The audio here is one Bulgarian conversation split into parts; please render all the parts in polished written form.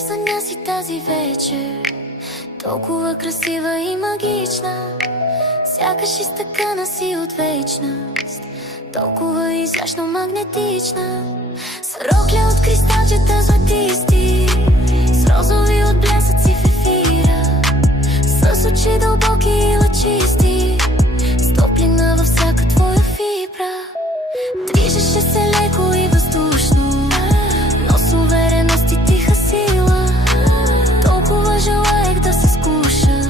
в съня си тази вечер, толкова красива и магична, сякаш изтъкана си от вечност, толкова изящно магнетична, с рокля от кристалчета златисти, с розови отблясъци в ефира, с очи дълбоки и лъчисти, с топлина във всяка твоя фибра. Движеше се леко и въздушно, но с увереност и тиха сила. Толкова желаех да се скуша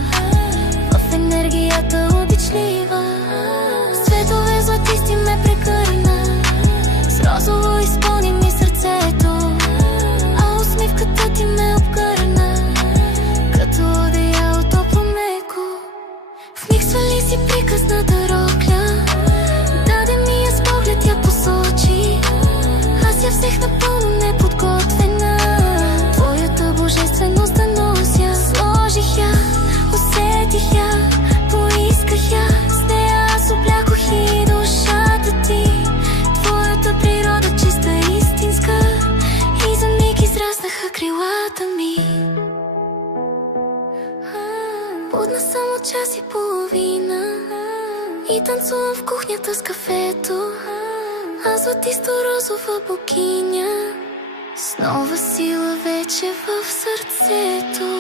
в енергията обичлива. С цветове златисти ме прекърна, с розово изпълни ми сърцето, а усмивката ти ме обгърна, като одеяло топло меко. В миг свали си приказната рокля, даде ми я с поглед, я посочи. Аз я взех напълно неподготвена, твоята божественост да нося. Сложих я, усетих я, поисках я, с нея аз облякох и душата ти. Твоята природа чиста и истинска, и за миг израснаха крилата ми. Будна съм от час и половина и танцувам в кухнята с кафето, а златисто-розова богиня с нова сила вече в сърцето.